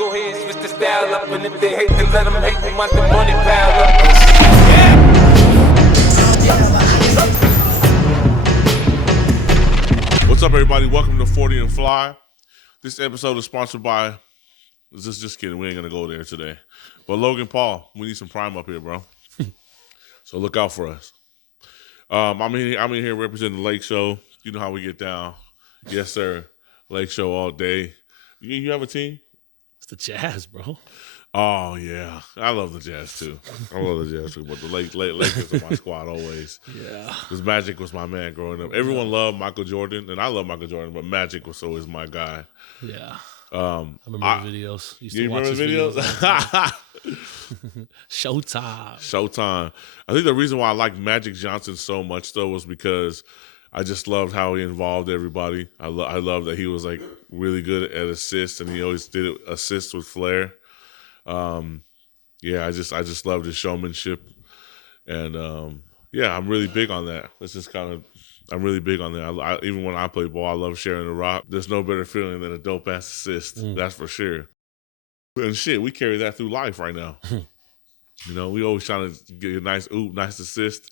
go ahead and switch the style up. And if they hate, then let them hate them once the money pile up. What's up, everybody? Welcome to 40 and Fly. This episode is sponsored by... Just kidding. We ain't going to go there today. But Logan Paul, we need some prime up here, bro. So look out for us. I'm in here representing the Lake Show. You know how we get down. Yes, sir. Lake Show all day. You have a team? It's the Jazz, bro. Oh, yeah. I love the Jazz, too. I love the Jazz, too. But the Lakers are my squad always. Yeah. Because Magic was my man growing up. Everyone loved Michael Jordan, and I love Michael Jordan, but Magic was always my guy. Yeah. I remember the videos. You remember the videos? Showtime. I think the reason why I like Magic Johnson so much, though, was because I just loved how he involved everybody. I love that he was like really good at assists, and he always did assists with flair. I just loved his showmanship, and I'm really big on that. I'm really big on that. Even when I play ball, I love sharing the rock. There's no better feeling than a dope ass assist. That's for sure. And shit, we carry that through life right now. You know, we always trying to get a nice assist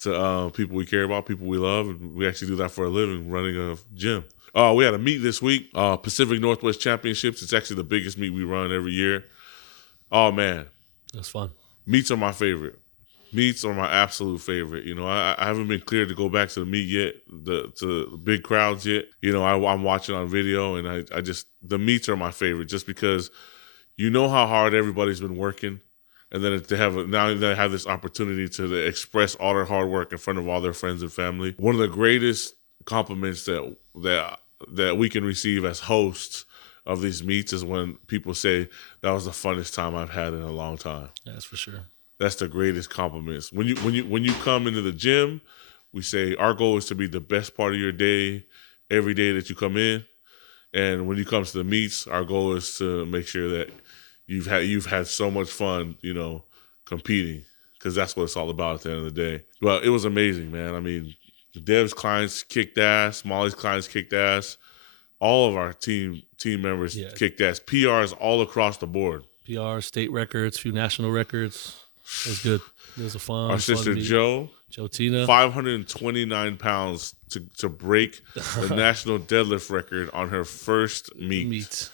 to people we care about, people we love, and we actually do that for a living, running a gym. We had a meet this week, Pacific Northwest Championships. It's actually the biggest meet we run every year. Oh, man. That's fun. Meets are my favorite. Meets are my absolute favorite. You know, I haven't been cleared to go back to the meet yet, to big crowds yet. You know, I'm watching on video, and the meets are my favorite just because you know how hard everybody's been working, and then now they have this opportunity to express all their hard work in front of all their friends and family. One of the greatest compliments that we can receive as hosts of these meets is when people say that was the funnest time I've had in a long time. That's for sure. That's the greatest compliments. When you come into the gym, we say our goal is to be the best part of your day every day that you come in. And when you come to the meets, our goal is to make sure that you've had so much fun, you know, competing, because that's what it's all about at the end of the day. Well, it was amazing, man. I mean, Dev's clients kicked ass, Molly's clients kicked ass. All of our team members kicked ass. PRs all across the board. PR, state records, few national records. It was good. It was a fun. Our sister Joe Tina, 529 pounds to break the national deadlift record on her first meet.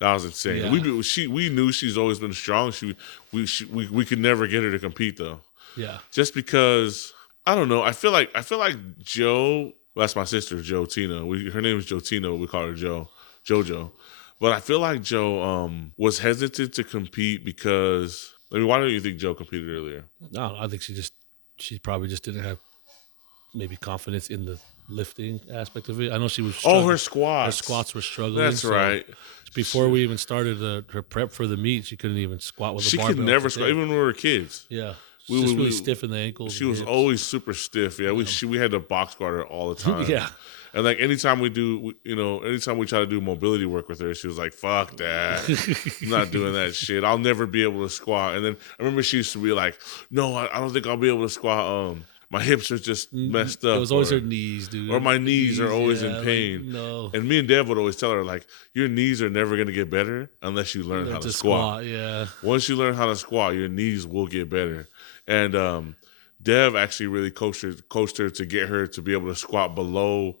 That was insane. Yeah. We knew she's always been strong. We could never get her to compete though. Yeah. Just because I don't know. I feel like Joe. Well, that's my sister, Joe Tina. Her name is Joe Tina. We call her Jojo. But I feel like Joe was hesitant to compete because. I mean, why don't you think Joe competed earlier? No, I think she probably just didn't have maybe confidence in the lifting aspect of it. I know she was struggling. Her squats. Her squats were struggling. That's right. Before we even started her prep for the meet, she couldn't even squat with a barbell. She could never squat, even when we were kids. Yeah. She was really stiff in the ankles. She was always super stiff. Yeah, we had to box guard her all the time. Yeah. And like anytime we try to do mobility work with her, she was like, "Fuck that! I'm not doing that shit. I'll never be able to squat." And then I remember she used to be like, "No, I don't think I'll be able to squat. My hips are just messed up. It was always her knees, dude. Or my knees are always in pain." Like, no. And me and Dev would always tell her, like, "Your knees are never gonna get better unless you learn how to squat. Yeah. Once you learn how to squat, your knees will get better." And Dev actually really coached her to get her to be able to squat below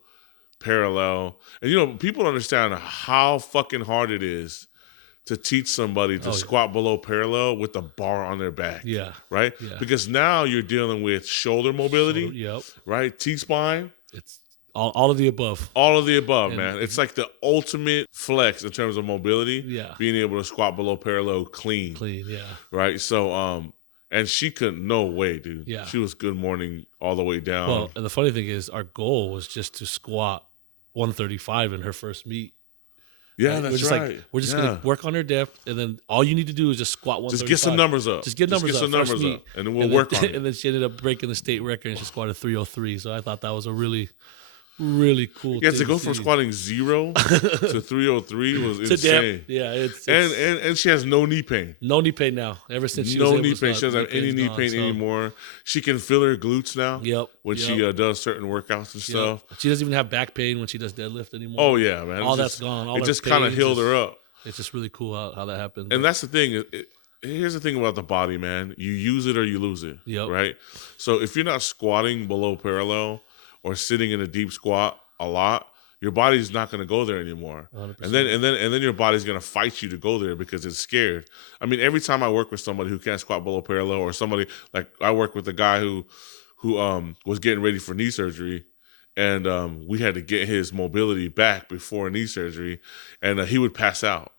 parallel. And, you know, people don't understand how fucking hard it is to teach somebody to squat below parallel with the bar on their back. Yeah. Right? Yeah. Because now you're dealing with shoulder mobility. Right? T-spine. It's all of the above. All of the above, man. It's like the ultimate flex in terms of mobility. Yeah. Being able to squat below parallel clean. Yeah. Right? So, and she couldn't, no way, dude. Yeah. She was good morning all the way down. Well, and the funny thing is, our goal was just to squat 135 in her first meet. Yeah, that's right. We're just going to work on her depth, and then all you need to do is just squat 135. Just get some numbers up. Just get numbers up, and then we'll work on it. And then she ended up breaking the state record, and she squatted 303. So I thought that was a really, really cool thing. To go from squatting 0 to 303 was insane. Yeah, it's and she has no knee pain. No knee pain now. Ever since she no was knee pain. She doesn't have any knee pain anymore. She can feel her glutes now. When she does certain workouts and stuff. She doesn't even have back pain when she does deadlift anymore. Oh yeah, man. All that's gone. It just kind of healed her up. It's just really cool how that happens. And that's the thing. Here's the thing about the body, man. You use it or you lose it. Yep. Right? So if you're not squatting below parallel or sitting in a deep squat a lot, your body's not going to go there anymore. 100%. And then your body's going to fight you to go there because it's scared. I mean, every time I work with somebody who can't squat below parallel, or somebody like I work with a guy who was getting ready for knee surgery, and we had to get his mobility back before knee surgery, and he would pass out.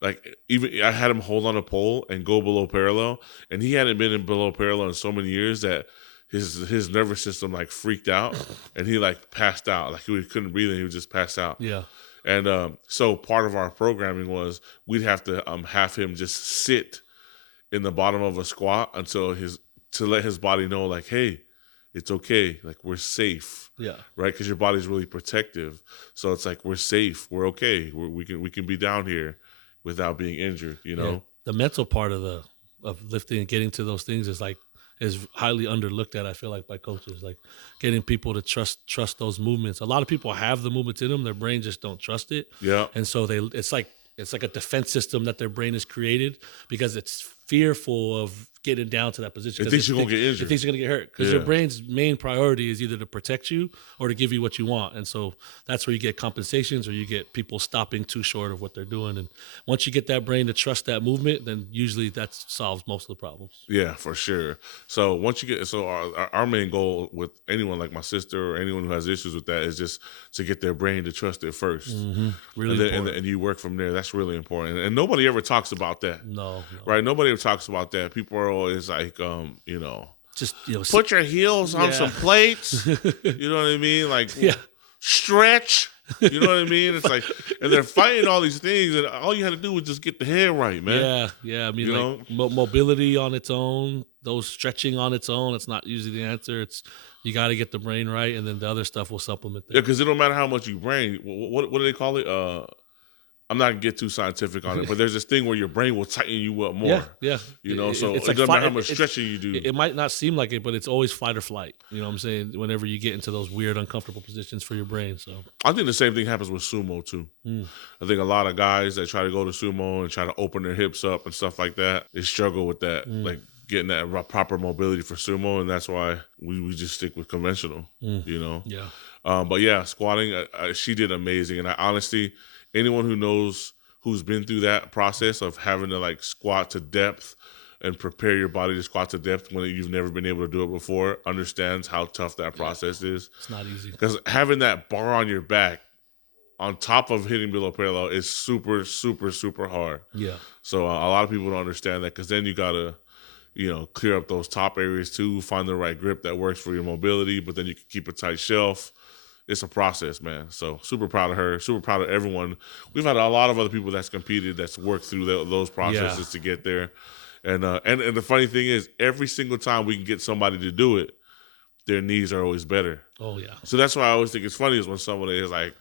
Like, even I had him hold on a pole and go below parallel, and he hadn't been in below parallel in so many years that his nervous system like freaked out, and he like passed out. Like he couldn't breathe, and he would just pass out. Yeah. And so part of our programming was we'd have to have him just sit in the bottom of a squat until to let his body know, like, hey, it's okay, like we're safe. Yeah. Right, because your body's really protective, so it's like we're safe, we're okay, we can be down here without being injured. Yeah. The mental part of lifting and getting to those things is highly underlooked at, I feel like, by coaches. Like getting people to trust those movements. A lot of people have the movements in them, their brain just don't trust it. Yeah. And so it's like a defense system that their brain has created because it's fearful of getting down to that position. It thinks you're going to get injured. It thinks you're going to get hurt because your brain's main priority is either to protect you or to give you what you want. And so that's where you get compensations, or you get people stopping too short of what they're doing. And once you get that brain to trust that movement, then usually that solves most of the problems. Yeah, for sure. So once you get, our main goal with anyone like my sister or anyone who has issues with that is just to get their brain to trust it first. Mm-hmm. Really important. And you work from there. That's really important. And nobody ever talks about that. No. Right? Nobody ever talks about that. People are always like, just put your heels on some plates. You know what I mean? Like, stretch. You know what I mean? It's like, and they're fighting all these things, and all you had to do was just get the head right, man. Yeah. I mean, mobility on its own, those stretching on its own, it's not usually the answer. It's you got to get the brain right, and then the other stuff will supplement that. Yeah, because it don't matter how much you brain. What do they call it? I'm not gonna get too scientific on it, but there's this thing where your brain will tighten you up more. Yeah. So it's it doesn't matter how much stretching you do. It might not seem like it, but it's always fight or flight. You know what I'm saying? Whenever you get into those weird, uncomfortable positions for your brain. So I think the same thing happens with sumo too. I think a lot of guys that try to go to sumo and try to open their hips up and stuff like that, they struggle with that, like getting that proper mobility for sumo, and that's why we just stick with conventional. Yeah. But yeah, squatting, she did amazing, and I honestly, anyone who's been through that process of having to like squat to depth and prepare your body to squat to depth when you've never been able to do it before understands how tough that process is. It's not easy. Because having that bar on your back on top of hitting below parallel is super, super, super hard. Yeah. So a lot of people don't understand that, because then you got to, clear up those top areas too, find the right grip that works for your mobility, but then you can keep a tight shelf. It's a process, man. So super proud of her. Super proud of everyone. We've had a lot of other people that's competed that's worked through those processes to get there. And the funny thing is, every single time we can get somebody to do it, their knees are always better. Oh, yeah. So that's why I always think it's funny is when somebody is like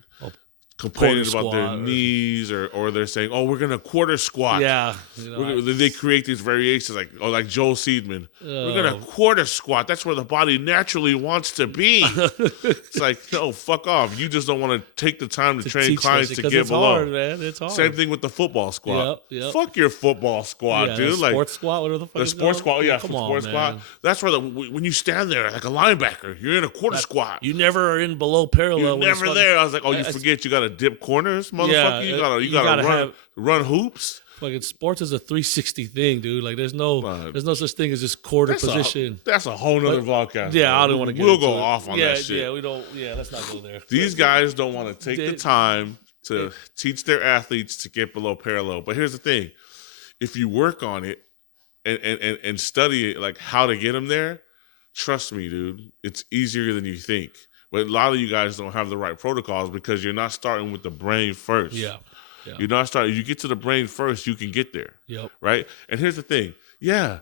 complaining about their knees, or they're saying, oh, we're going to quarter squat. Yeah. They create these variations like Joel Seedman. We're going to quarter squat. That's where the body naturally wants to be. It's like, no, fuck off. You just don't want to take the time to train clients to get below. Hard, man. It's hard. Same thing with the football squat. Yep. Fuck your football squat, dude. Like sports squat, whatever the fuck. The sports squat, squat. That's where when you stand there like a linebacker, you're in a quarter squat. You never are in below parallel. You're never there. I was like, oh, you forget you got to dip corners, motherfucker. You gotta run hoops. Fucking sports is a 360 thing, dude. Like there's no such thing as this quarter position. That's a whole nother vlogcast. Yeah, I don't want to get We'll go off on that shit. Yeah, we don't. Yeah, let's not go there. These guys don't want to take the time to teach their athletes to get below parallel. But here's the thing: if you work on it and study it, like how to get them there, trust me, dude, it's easier than you think. But a lot of you guys don't have the right protocols because you're not starting with the brain first. Yeah. You're not starting. You get to the brain first, you can get there. Yep. Right? And here's the thing. Yeah,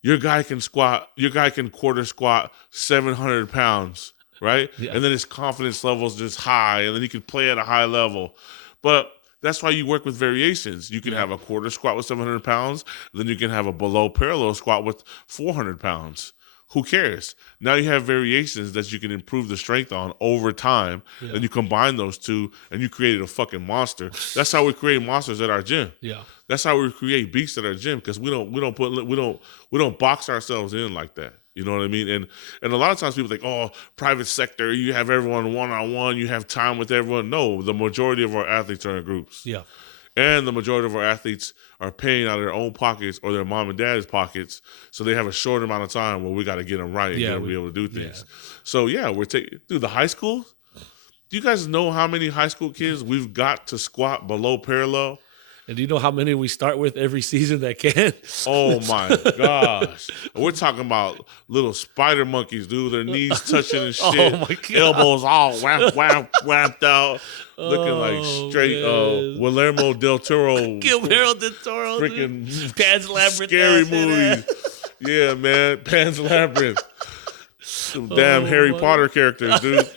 your guy can quarter squat 700 pounds, right? Yeah. And then his confidence level is just high, and then he can play at a high level. But that's why you work with variations. You can have a quarter squat with 700 pounds, then you can have a below parallel squat with 400 pounds. who cares? Now you have variations that you can improve the strength on over time, and you combine those two, and you created a fucking monster. That's how we create monsters at our gym. Yeah. That's how we create beasts at our gym, because we don't box ourselves in like that. You know what I mean? And a lot of times people think, oh, private sector, you have everyone one-on-one, you have time with everyone. No, the majority of our athletes are in groups. Yeah. And the majority of our athletes are paying out of their own pockets or their mom and dad's pockets, so they have a short amount of time where we got to get them right and get them to be able to do things. So yeah, we're taking through the high school. Do you guys know how many high school kids we've got to squat below parallel? And do you know how many we start with every season that can? Oh my gosh. We're talking about little spider monkeys, dude. Their knees touching and shit. Oh my God. Elbows all whapped out. Looking like straight Guillermo del Toro. Guillermo del Toro. Freaking Pan's Labyrinth. scary movies. Yeah, man. Pan's Labyrinth. Some damn Harry Potter characters, dude.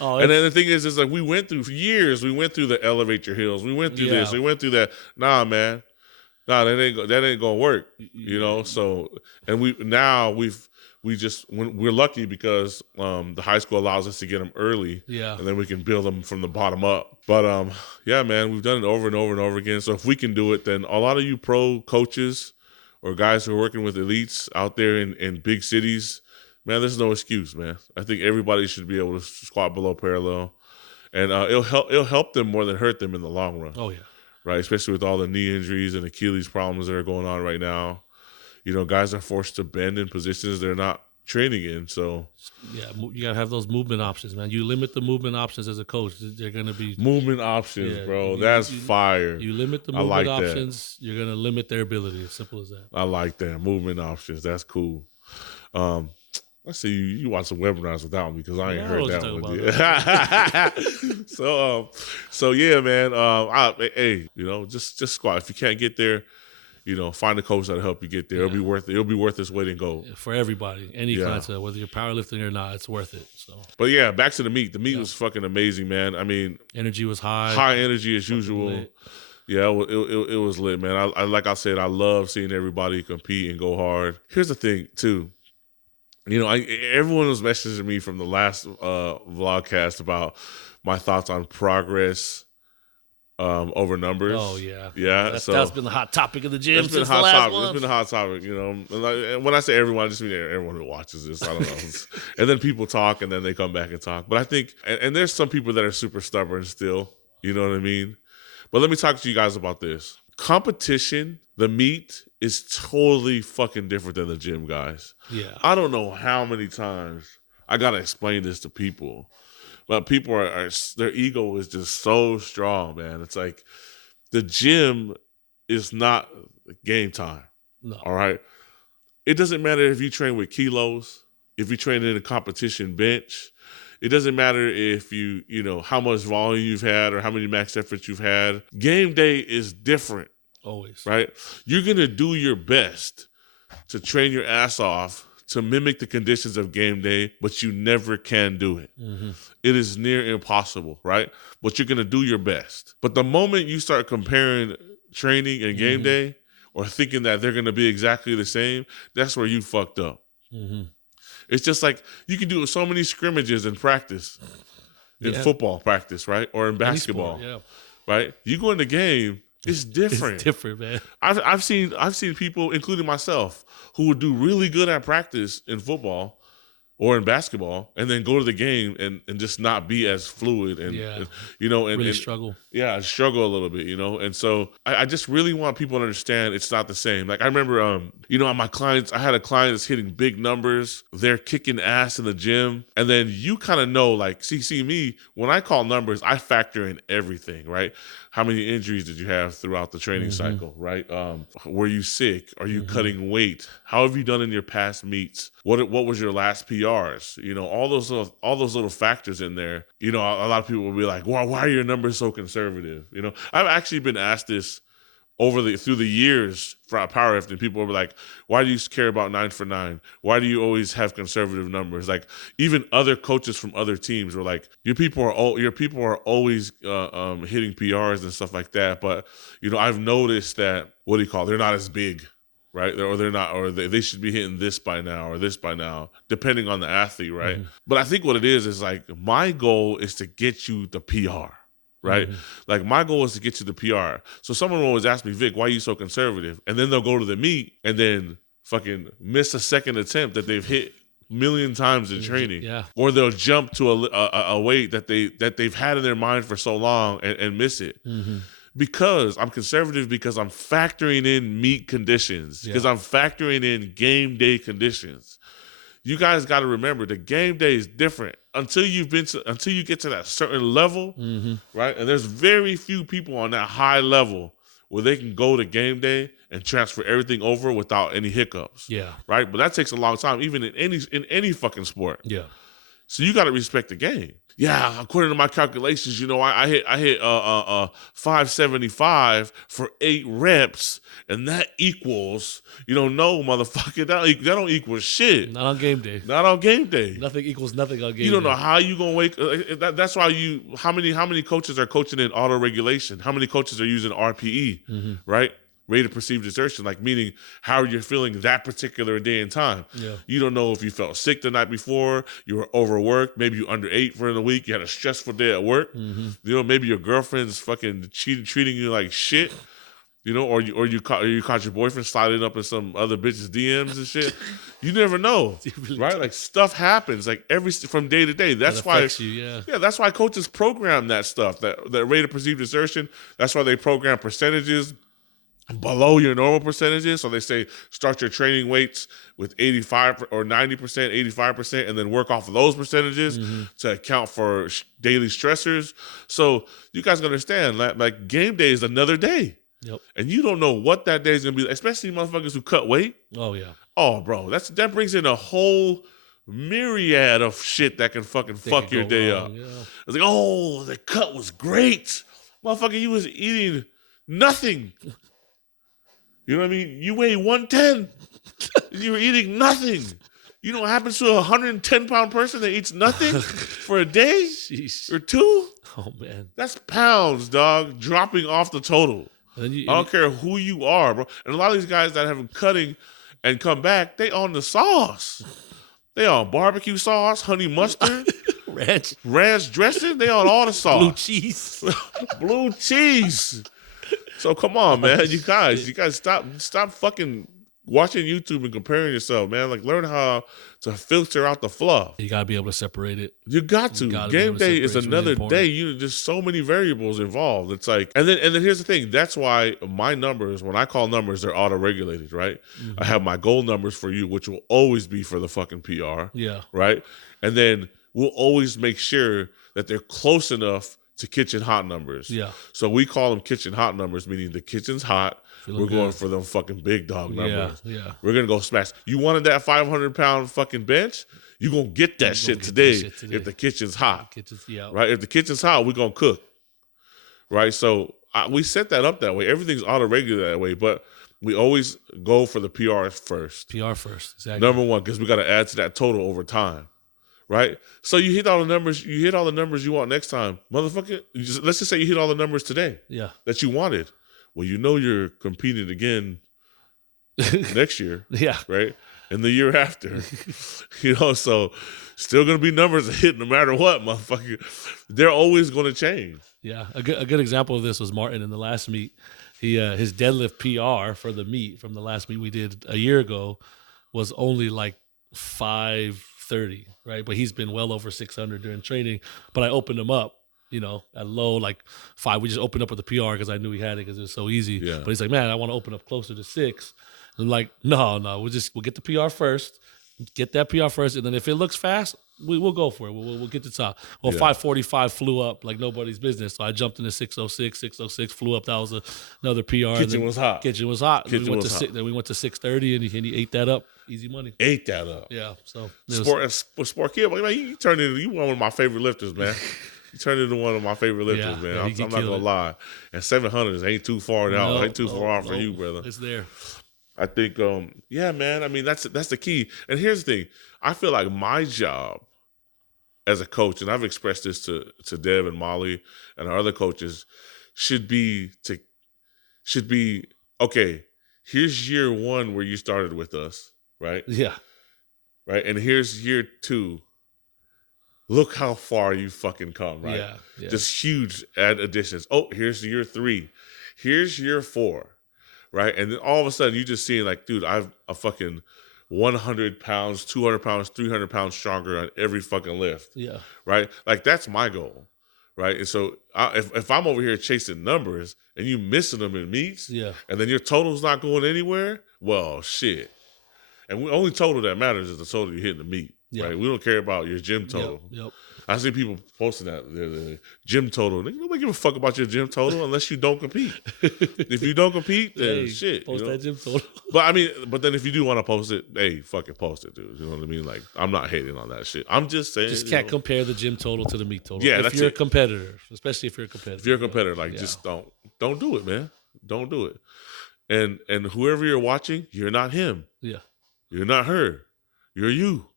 And then the thing is like we went through for years. We went through the elevate your heels. We went through this. We went through that. Nah, man. Nah, that ain't gonna work. You know. So and we're lucky because the high school allows us to get them early. Yeah. And then we can build them from the bottom up. But yeah, man, we've done it over and over and over again. So if we can do it, then a lot of you pro coaches or guys who are working with elites out there in big cities. Man, there's no excuse, man. I think everybody should be able to squat below parallel, and it'll help them more than hurt them in the long run. Oh yeah, right. Especially with all the knee injuries and Achilles problems that are going on right now. You know, guys are forced to bend in positions they're not training in. So yeah, you gotta have those movement options, man. You limit the movement options as a coach. They're gonna be movement options, bro. That's fire. You limit the movement options. You're gonna limit their ability. As simple as that. I like that movement options. That's cool. Let's see, you watch some webinars with that one because I ain't heard that one yet. So yeah, man. Hey, you know, just squat. If you can't get there, you know, find a coach that'll help you get there. It'll be worth its weight in gold for everybody. Any concept, whether you're powerlifting or not, it's worth it. So, but yeah, back to the meet. The meet was fucking amazing, man. I mean, energy was high. High energy as usual. Lit. Yeah, it was lit, man. I like I said, I love seeing everybody compete and go hard. Here's the thing, too. You know, everyone was messaging me from the last vlogcast about my thoughts on progress over numbers. Oh yeah, yeah. That's been the hot topic of the gym. It's been a hot topic. It's been a hot topic. You know, and when I say everyone, I just mean everyone who watches this. I don't know. And then people talk, and then they come back and talk. But I think, and there's some people that are super stubborn still. You know what I mean? But let me talk to you guys about this. Competition, the meet, is totally fucking different than the gym, guys. Yeah. I don't know how many times I got to explain this to people, but people are their ego is just so strong, man. It's like the gym is not game time. No. All right. It doesn't matter if you train with kilos, if you train in a competition bench. It doesn't matter if you know, how much volume you've had or how many max efforts you've had. Game day is different. Always. Right? You're going to do your best to train your ass off to mimic the conditions of game day, but you never can do it. Mm-hmm. It is near impossible, right? But you're going to do your best. But the moment you start comparing training and game day or thinking that they're going to be exactly the same, that's where you fucked up. Mm-hmm. It's just like you can do so many scrimmages in practice, in football practice, right? Or in basketball, right? You go in the game, it's different. It's different, man. I've seen people, including myself, who would do really good at practice in football or in basketball, and then go to the game and just not be as fluid and you know, and really struggle. Yeah, struggle a little bit, you know. And so I just really want people to understand it's not the same. Like I remember, you know, my clients, I had a client that's hitting big numbers. They're kicking ass in the gym, and then you kind of know, like, see me when I call numbers, I factor in everything, right? How many injuries did you have throughout the training cycle, right? Were you sick? Are you cutting weight? How have you done in your past meets? What was your last PRs? You know, all those little factors in there. You know, a lot of people will be like, "Why are your numbers so conservative?" You know, I've actually been asked this through the years for powerlifting. People were like, "Why do you care about 9 for 9? Why do you always have conservative numbers?" Like even other coaches from other teams were like, "Your people are always hitting PRs and stuff like that." But you know, I've noticed that they're not as big. right? Or they're not, or they should be hitting this by now or this by now, depending on the athlete, right? But I think what it is like my goal is to get you the PR, right? Like my goal is to get you the PR. So someone will always ask me, Vic, why are you so conservative? And then they'll go to the meet and then fucking miss a second attempt that they've hit million times in training, or they'll jump to a weight that they've had in their mind for so long and miss it. Because I'm conservative, because I'm factoring in meet conditions, because I'm factoring in game day conditions. You guys got to remember the game day is different until you get to that certain level, right? And there's very few people on that high level where they can go to game day and transfer everything over without any hiccups. Right? But that takes a long time, even in any fucking sport. So you got to respect the game. Yeah, according to my calculations, I hit 575 for 8 reps, and that equals, no, motherfucker, that don't equal shit. Not on game day. Not on game day. Nothing equals nothing on game day. You don't know how you gonna wake. That's why how many coaches are coaching in auto regulation? How many coaches are using RPE? Right? Rated perceived exertion, like meaning how you're feeling that particular day and time. You don't know if you felt sick the night before, you were overworked, maybe you underate for the week, you had a stressful day at work. Maybe your girlfriend's fucking treating you like shit. Or you caught your boyfriend sliding up in some other bitch's DMs and shit. You never know, right? Like stuff happens, like from day to day. That's why, that's why coaches program that stuff, that rated perceived exertion. That's why they program percentages below your normal percentages. So they say start your training weights with 85 or 90%, 85%, and then work off of those percentages to account for daily stressors. So you guys understand that like game day is another day. And you don't know what that day is going to be, especially motherfuckers who cut weight. Oh, bro, that brings in a whole myriad of shit that can fucking fuck your day up. It's like, oh, the cut was great. Motherfucker, you was eating nothing. You know what I mean? You weigh 110. You were eating nothing. You know what happens to a 110-pound person that eats nothing for a day or two? Oh, man. That's pounds, dog, dropping off the total. I don't care who you are, bro. And a lot of these guys that have been cutting and come back, they on the sauce. They on barbecue sauce, honey mustard, ranch dressing. They on all the sauce. Blue cheese. Blue cheese. So come on, man. You guys stop fucking watching YouTube and comparing yourself, man. Like learn how to filter out the fluff. You gotta be able to separate it. You got to. Game day is another day. There's so many variables involved. It's like, and then here's the thing. That's why my numbers, when I call numbers, they're auto-regulated, right? I have my goal numbers for you, which will always be for the fucking PR. Right? And then we'll always make sure that they're close enough to kitchen hot numbers. So we call them kitchen hot numbers, meaning the kitchen's hot. We're going for them fucking big dog numbers. We're going to go smash. You wanted that 500-pound fucking bench? You're going to get that shit today if the kitchen's hot. Right? If the kitchen's hot, we're going to cook. Right? So we set that up that way. Everything's auto-regulated that way, but we always go for the PR first. Exactly. Number one, because we got to add to that total over time. Right? So you hit all the numbers you want next time. Motherfucker, let's just say you hit all the numbers today that you wanted. Well, you're competing again next year. Right? And the year after. So still going to be numbers to hit no matter what, motherfucker. They're always going to change. A good example of this was Martin in the last meet. He his deadlift PR for the meet from the last meet we did a year ago was only like 530, right? But he's been well over 600 during training. But I opened him up, at low, like 5. We just opened up with the PR because I knew he had it because it was so easy. But he's like, man, I want to open up closer to 6. And I'm like, no, we'll get the PR first. Get that PR first. And then if it looks fast, we'll go for it. We'll get to the top. Well, 545 flew up like nobody's business. So I jumped into 606, flew up. That was another PR. Kitchen was hot. Then we went to 630 and he ate that up. Easy money. Ate that up. Yeah. So sport kid, man, you turned into one of my favorite lifters, man. You turned into one of my favorite lifters, man. I'm not gonna lie. And 700 ain't too far out. Ain't too far out for you, brother. It's there. I think, man. I mean, that's the key. And here's the thing. I feel like my job as a coach, and I've expressed this to Dev and Molly and our other coaches, should be okay. here's year 1 where you started with us, right? Yeah. Right, and here's year 2. Look how far you fucking come, right? Yeah. Yeah. Just huge additions. Oh, here's year 3. Here's year 4, right? And then all of a sudden you just seeing like, dude, I've a fucking 100 pounds, 200 pounds, 300 pounds stronger on every fucking lift, Yeah. right? Like that's my goal, right? And so if I'm over here chasing numbers and you missing them in meets, Yeah. and then your total's not going anywhere, well, shit. And the only total that matters is the total you hit in the meet, Yeah. right? We don't care about your gym total. Yep. I see people posting that the gym total. Nobody give a fuck about your gym total unless you don't compete. If you don't compete, then Hey, shit. post that gym total. But I mean, but then if you do want to post it, hey, fucking post it, dude. You know what I mean? Like, I'm not hating on that shit. I'm just saying. Just can't compare the gym total to the meet total. Yeah, if that's you're it. a competitor, especially if you're a competitor. If you're a competitor, like, Yeah. just don't do it, man. Don't do it. And whoever you're watching, you're not him. Yeah. You're not her. You're you.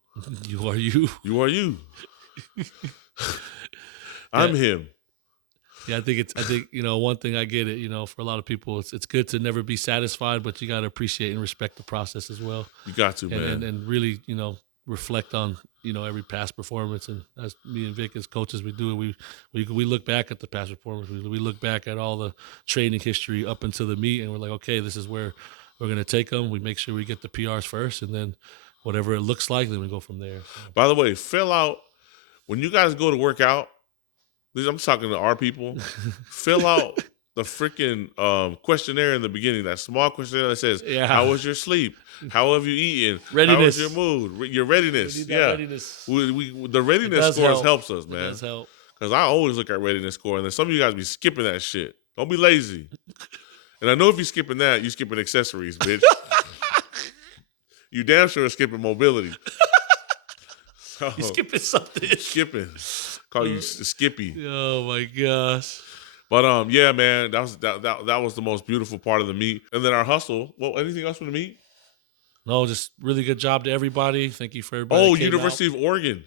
You are you. You are you. I'm him. Yeah, I think one thing I get it, for a lot of people, it's good to never be satisfied, but you got to appreciate and respect the process as well. You got to, man. And really, reflect on, every past performance. And as me and Vic as coaches, we do it. We look back at the past performance. We look back at all the training history up until the meet, and we're like, okay, this is where we're going to take them. We make sure we get the PRs first, and then whatever it looks like, then we go from there. By the way, fill out, when you guys go to work out, I'm talking to our people, fill out the freaking questionnaire in the beginning, that small questionnaire that says, how was your sleep? How have you eaten? Readiness. How was your mood? Your readiness. We need that Yeah. readiness. The readiness scores helps us, It man. does help. Because I always look at readiness score, and then some of you guys be skipping that shit. Don't be lazy. And I know if you're skipping that, you're skipping accessories, bitch. You damn sure are skipping mobility. So, You skipping something. skipping. Call you Skippy. Oh my gosh. But yeah, man, that was the most beautiful part of the meet. And then our hustle. Well, anything else from the meet? No, just really good job to everybody. Thank you for everybody. Oh, that came University out. of Oregon.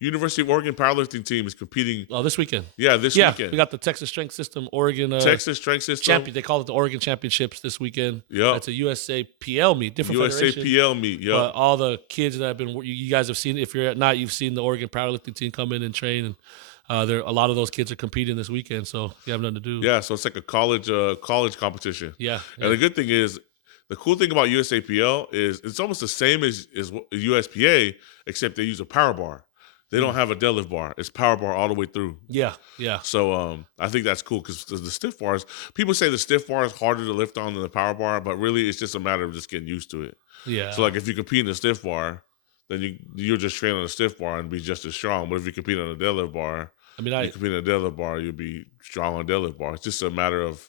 University of Oregon powerlifting team is competing. Oh, this weekend. Yeah, this Yeah, weekend. we got the Texas Strength System, Oregon Texas Strength System. champion. They call it the Oregon Championships this weekend. Yep. It's a USAPL meet, different federation. USAPL meet. Yep. But all the kids that have been, you guys have seen. If you're not, you've seen the Oregon powerlifting team come in and train, and a lot of those kids are competing this weekend. So you have nothing to do. Yeah, so it's like a college competition. Yeah. And the good thing is, the cool thing about USAPL is it's almost the same as USPA, except they use a power bar. They don't have a deadlift bar. It's power bar all the way through. Yeah. So I think that's cool because the stiff bars, people say the stiff bar is harder to lift on than the power bar, but really it's just a matter of just getting used to it. Yeah. So like if you compete in the stiff bar, then you'll just train on a stiff bar and be just as strong. But if you compete on a deadlift bar, you compete on a deadlift bar, you'll be strong on a deadlift bar. It's just a matter of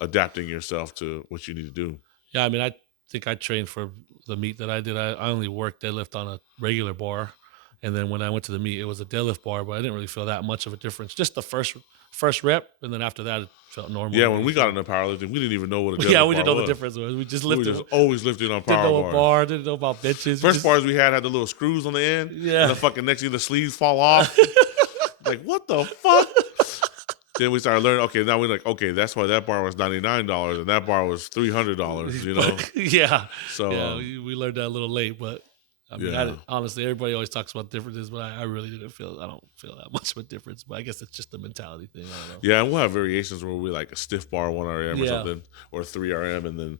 adapting yourself to what you need to do. Yeah, I think I trained for the meet that I did. I only worked deadlift on a regular bar. And then when I went to the meet, it was a deadlift bar, but I didn't really feel that much of a difference. Just the first rep, and then after that, it felt normal. Yeah, when we got into powerlifting, we didn't even know what a deadlift bar was. we didn't know the difference. We just lifted. We just always lifted on power didn't know bars. a bar, didn't know about benches. First bars we had the little screws on the end. Yeah. And the fucking next thing the sleeves fall off. Like, what the fuck? Then we started learning, okay, now we're like, okay, that's why that bar was $99 and that bar was $300, you know? Yeah. So yeah, we learned that a little late, but honestly, everybody always talks about differences, but I really I don't feel that much of a difference, but I guess it's just a mentality thing. I don't know. Yeah, and we'll have variations where we like a stiff bar 1RM or something, or 3RM, and then,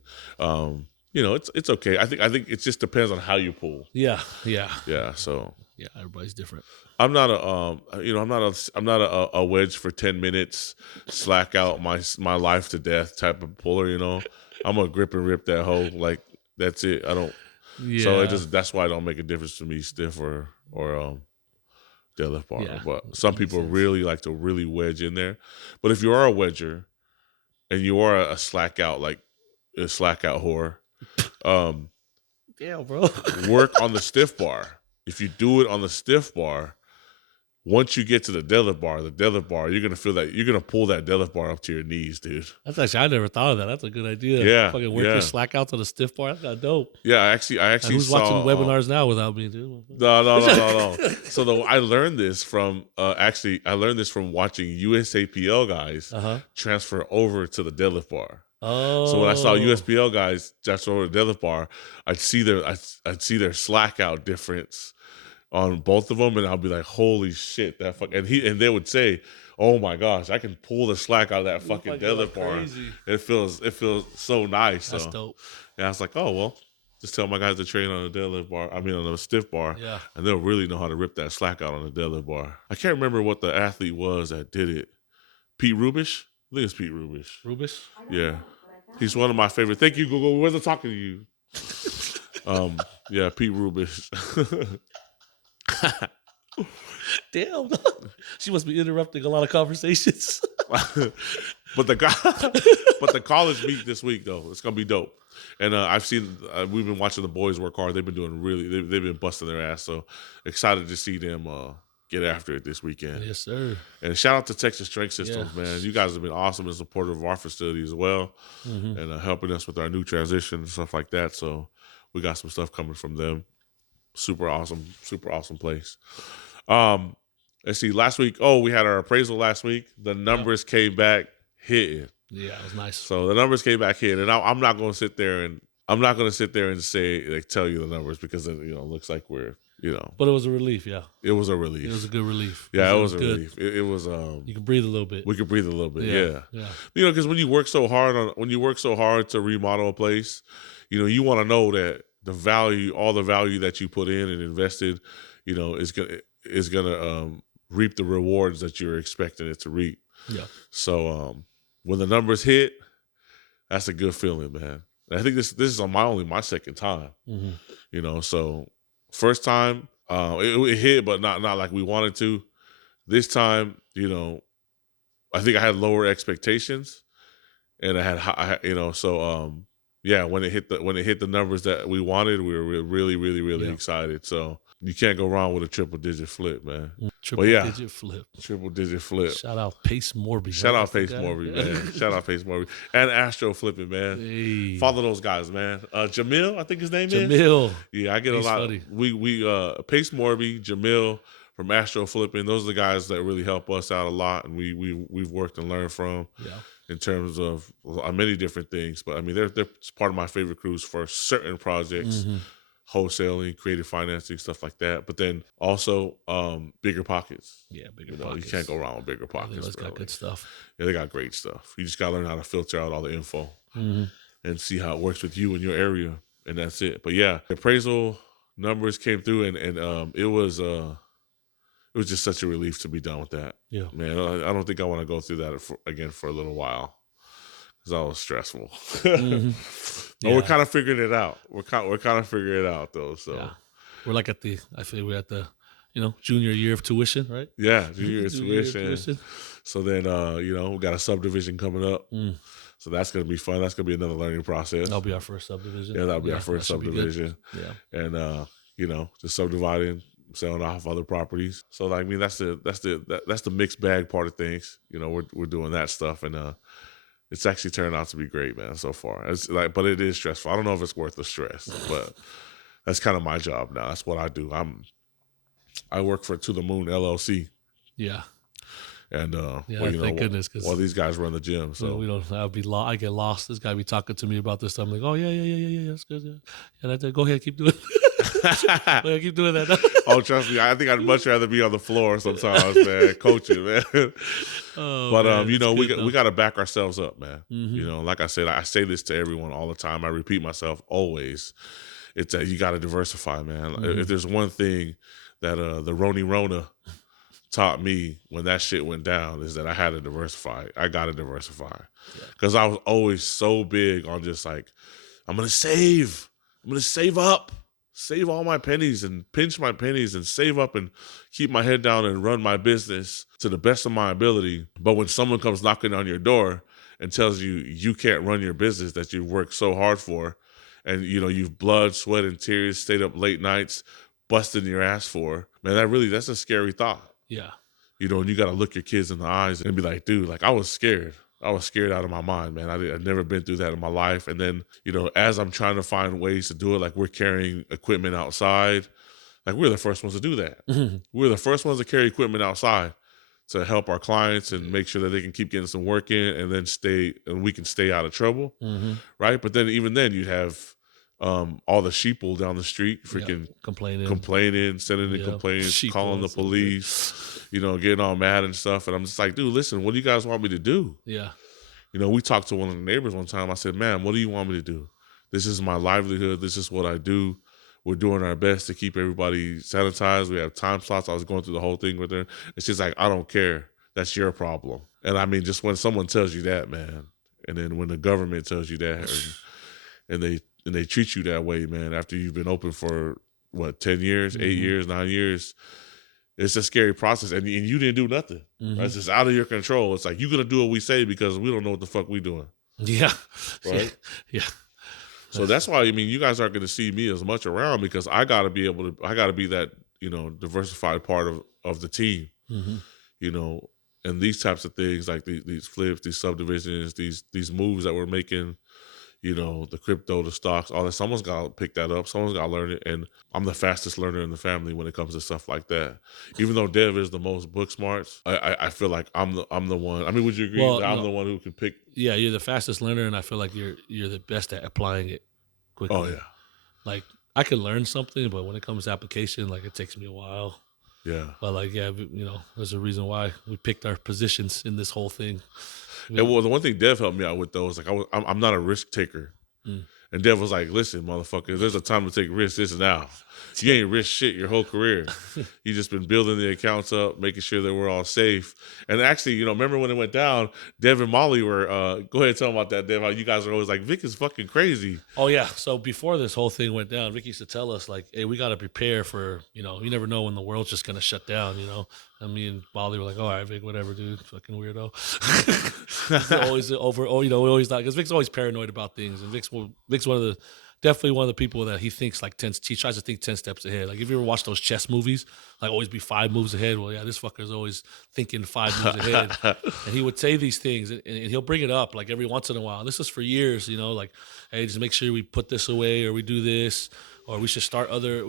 it's okay. I think it just depends on how you pull. Yeah. So yeah, everybody's different. I'm not a wedge for 10 minutes, slack out my life to death type of puller. I'm gonna grip and rip that hoe. Like that's it. I don't. Yeah. So that's why it don't make a difference to me, stiff or deadlift bar. Yeah, But some people really like to really wedge in there. But if you are a wedger and you are a slack out whore, damn, bro. work on the stiff bar. If you do it on the stiff bar, once you get to the deadlift bar, you're gonna feel that you're gonna pull that deadlift bar up to your knees, dude. That's actually, I never thought of that. That's a good idea. Yeah, fucking work your slack out to the stiff bar. That's not dope. Yeah, I actually who's saw, watching webinars now without me, dude? No. So I learned this from watching USAPL guys transfer over to the deadlift bar. Oh. So when I saw USPL guys just over the Deadlift Bar, I'd see their slack out difference on both of them, and I'll be like, "Holy shit, that fuck!" And they would say, "Oh my gosh, I can pull the slack out of that fucking Deadlift Bar. Crazy. It feels so nice." That's So dope. and I was like, "Oh well." Just tell my guys to train on a deadlift bar. I mean, on a stiff bar, Yeah. and they'll really know how to rip that slack out on a deadlift bar. I can't remember what the athlete was that did it. Pete Rubish? I think it's Pete Rubish. Rubis? Yeah, he's one of my favorite. Thank you, Google. Wasn't talking to you. Yeah, Pete Rubish. Damn. She must be interrupting a lot of conversations. but the college meet this week though, it's gonna be dope. And I've seen we've been watching the boys work hard. They've been doing they've been busting their ass. So excited to see them get after it this weekend. Yes, sir. And shout out to Texas Strength Systems, Yeah. man. You guys have been awesome and supportive of our facility as well, and helping us with our new transition and stuff like that. So we got some stuff coming from them. Super awesome place. Let's see. Last week, we had our appraisal last week. The numbers came back hitting. Yeah, it was nice. So the numbers came back hitting, and I'm not going to sit there and say like tell you the numbers because then it looks like we're But it was a relief. Yeah, it was a relief. it was a good relief. Yeah, it was a good. relief. It was You could breathe a little bit. we could breathe a little bit. Yeah. Because when you work so hard to remodel a place, you want to know that all the value that you put in and invested, is gonna reap the rewards that you're expecting it to reap. Yeah. So when the numbers hit, that's a good feeling, man. And I think this is on my second time. So first time it hit, but not like we wanted to. This time, I think I had lower expectations, and I had when it hit the numbers that we wanted, we were really, really, really excited. So you can't go wrong with a triple digit flip, man. Triple digit flip. Shout out Pace Morby. Shout out Pace Morby, man. Shout out Pace Morby. And Astro flipping, man. Hey. Follow those guys, man. Jamil, I think his name is. Jamil. Yeah, I get He's a lot. funny. We Pace Morby, Jamil from Astro Flipping. Those are the guys that really help us out a lot, and we've worked and learned from. Yeah. In terms of many different things, but I mean they're part of my favorite crews for certain projects, wholesaling, creative financing, stuff like that. But then also bigger pockets. Yeah, bigger pockets. You can't go wrong with bigger pockets. They've got good stuff. Yeah, they got great stuff. You just gotta learn how to filter out all the info and see how it works with you in your area, and that's it. But yeah, the appraisal numbers came through, and it was just such a relief to be done with that. Yeah, man. I don't think I want to go through that again for a little while because that was stressful. But we're kind of figuring it out. We're kind of figuring it out though. So we're like I feel we're at the junior year of tuition, right? Yeah, junior year of tuition. So then we got a subdivision coming up. So that's gonna be fun. That's gonna be another learning process. That'll be our first subdivision. Yeah, that'll be our first subdivision. Yeah, and just subdividing, selling off other properties. So I mean that's the mixed bag part of things. We're doing that stuff, and it's actually turned out to be great, man, so far. It's but it is stressful. I don't know if it's worth the stress, but that's kind of my job now. That's what I do. I work for To the Moon LLC. Yeah. And thank goodness, because these guys run the gym, so we don't. I get lost. This guy be talking to me about this stuff. I'm like, oh yeah, that's good. Yeah, go ahead, keep doing. Keep doing that. Oh, trust me, I think I'd much rather be on the floor sometimes, man, coaching, man. But man, we got to back ourselves up, man. Like I said, I say this to everyone all the time. I repeat myself always. It's that you got to diversify, man. If there's one thing that the Rona taught me when that shit went down is that I had to diversify. I got to diversify because I was always so big on just like, I'm going to save up, save all my pennies and pinch my pennies and save up and keep my head down and run my business to the best of my ability. But when someone comes knocking on your door and tells you you can't run your business that you've worked so hard for, and you've blood, sweat, and tears, stayed up late nights, busting your ass for, man, that's a scary thought. Yeah. And you got to look your kids in the eyes and be like, dude, like I was scared. I was scared out of my mind, man. I'd never been through that in my life. And then, as I'm trying to find ways to do it, like we're carrying equipment outside, like we're the first ones to do that. We're the first ones to carry equipment outside to help our clients and make sure that they can keep getting some work in, and then we can stay out of trouble, right? But then even then, you'd have all the sheeple down the street freaking complaining, sending in complaints, calling the police, getting all mad and stuff. And I'm just like, dude, listen, what do you guys want me to do? Yeah. We talked to one of the neighbors one time. I said, man, what do you want me to do? This is my livelihood. This is what I do. We're doing our best to keep everybody sanitized. We have time slots. I was going through the whole thing with her. And she's like, I don't care. That's your problem. And I mean, just when someone tells you that, man, and then when the government tells you that, and they treat you that way, man, after you've been open for, 10 years, 8 years, 9 years, it's a scary process. And you didn't do nothing. Right? It's just out of your control. It's like, you're going to do what we say because we don't know what the fuck we doing. Yeah. Right? Yeah. So that's why, you guys aren't going to see me as much around because I got to be that, diversified part of the team, and these types of things like these flips, these subdivisions, these moves that we're making, the crypto, the stocks, all that. Someone's got to pick that up. Someone's got to learn it. And I'm the fastest learner in the family when it comes to stuff like that. Even though Dev is the most book smarts, I feel like I'm the one. I mean, would you agree that I'm the one who can pick? Yeah, you're the fastest learner, and I feel like you're the best at applying it quickly. Oh yeah. Like I can learn something, but when it comes to application, like it takes me a while. Yeah. But like, there's a reason why we picked our positions in this whole thing. And well, the one thing Dev helped me out with though is like I'm not a risk taker. And Dev was like, listen, motherfucker, there's a time to take risks. This is now. You ain't risked shit your whole career. You just been building the accounts up, making sure that we're all safe. And actually, remember when it went down, Dev and Molly were, go ahead and tell them about that, Dev, how you guys are always like, Vic is fucking crazy. Oh, yeah. So before this whole thing went down, Vic used to tell us, like, hey, we got to prepare for, you never know when the world's just going to shut down, And me and Molly were like, all right, Vic, whatever, dude. Fucking weirdo. Always over, we always not, because Vic's always paranoid about things. And Vic's definitely one of the people that he thinks he tries to think 10 steps ahead. Like if you ever watch those chess movies, like always be 5 moves ahead. Well, yeah, this fucker's always thinking 5 moves ahead. And he would say these things and he'll bring it up like every once in a while. This is for years, like, hey, just make sure we put this away or we do this, or we should start another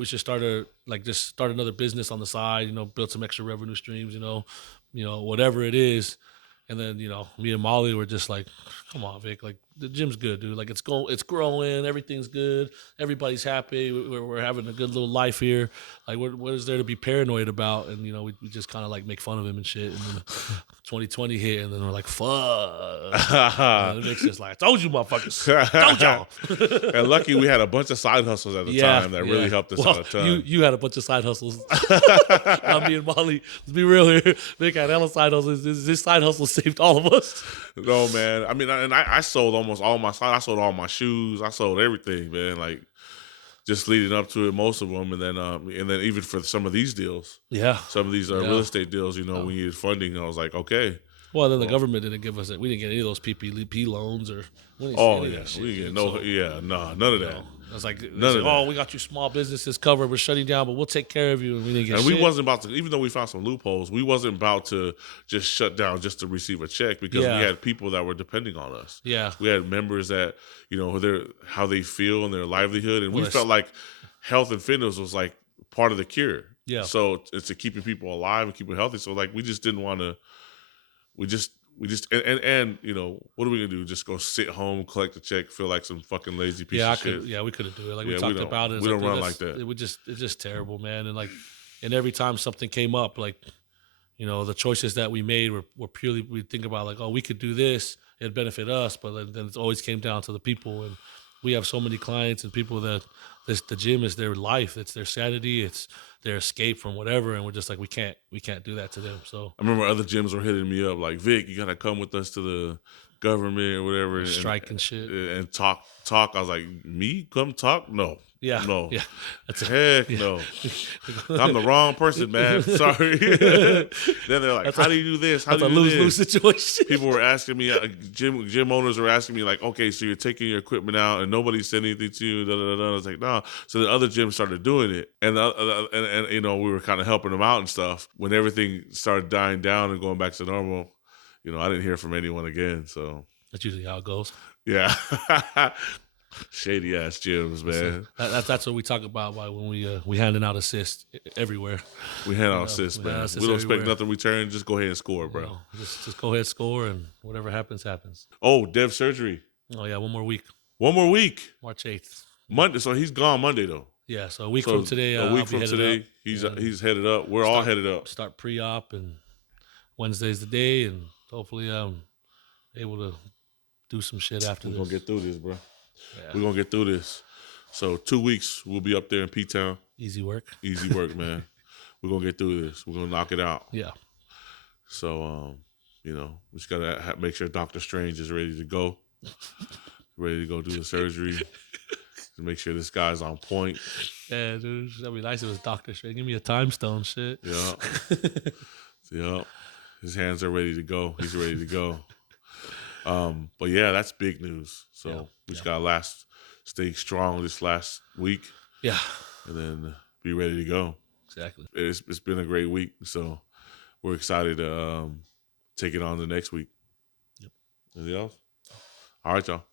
business on the side, build some extra revenue streams, whatever it is. And then, me and Molly were just like, come on, Vic, like the gym's good, dude. Like it's growing, everything's good, everybody's happy, we're having a good little life here. Like what is there to be paranoid about? And we just kind of like make fun of him and shit. And then 2020 hit, and then we're like, fuck. And Vic's just like, I told you, motherfuckers, told y'all. And lucky we had a bunch of side hustles at the time that really helped us out a ton. You had a bunch of side hustles. Not me and Molly. Let's be real here. Vic had hella side hustles. This side hustle saved all of us. No, man. I mean, and I sold almost all my side. I sold all my shoes. I sold everything, man. Like just leading up to it, most of them, and then even for some of these deals, some of these real estate deals, we needed funding. I was like, okay. Well, then the government didn't give us it. We didn't get any of those PPP loans or. We didn't get none of that. It's like, we got you small businesses covered. We're shutting down, but we'll take care of you. And we didn't get shit. We wasn't about to, even though we found some loopholes, we wasn't about to just shut down just to receive a check because we had people that were depending on us. Yeah. We had members that, how they feel and their livelihood. And we felt like health and fitness was like part of the cure. Yeah. So it's to keeping people alive and keeping healthy. So like, we just didn't want to, and what are we gonna do? Just go sit home, collect the check, feel like some fucking lazy piece of shit? We couldn't do it. Like we talked about it. We don't run like that. It's just terrible, man. And and every time something came up, like, the choices that we made were purely, we think about like, oh, we could do this, it'd benefit us, but then it always came down to the people. And we have so many clients and people that the gym is their life, it's their sanity, it's their escape from whatever, and we're just like, we can't do that to them. So I remember other gyms were hitting me up like, Vic, you gotta come with us to the government or whatever, strike and shit, and talk. I was like, me come talk? No. Yeah. No. Yeah. Heck no. I'm the wrong person, man. Sorry. Then they're like, how do you do this? How do you do this? Lose situation. People were asking me, gym owners were asking me like, okay, so you're taking your equipment out and nobody said anything to you. Da, da, da, da. I was like, no. So the other gyms started doing it, and we were kind of helping them out and stuff. When everything started dying down and going back to normal, I didn't hear from anyone again. So that's usually how it goes. Yeah. Shady ass gyms, man. That's what we talk about when we handing out assists everywhere. We hand out assists, we hand man. out assists We don't expect everywhere. nothing in return. Just go ahead and score, bro. You know, just go ahead, score, and whatever happens, happens. Oh, Dev surgery. Oh yeah, one more week, One more week. March 8th. Monday. So he's gone Monday though. Yeah, so a week So from today. a I'll week be from headed today, up, he's headed up. We're all headed up. Start pre-op, and Wednesday's the day, and hopefully I'm able to do some shit after We're this. gonna get through this, bro. Yeah. We're gonna get through this. So 2 weeks, we'll be up there in P-Town. Easy work. Easy work, man. We're gonna get through this. We're gonna knock it out. Yeah. So, we just gotta make sure Dr. Strange is ready to go, ready to go do the surgery, to make sure this guy's on point. Yeah, dude, that'd be nice if it was Dr. Strange. Give me a time stone, shit. Yeah, yeah. His hands are ready to go. He's ready to go. But yeah, that's big news. So we just gotta stay strong this last week. Yeah. And then be ready to go. Exactly. It's been a great week. So we're excited to take it on the next week. Yep. Anything else? All right, y'all.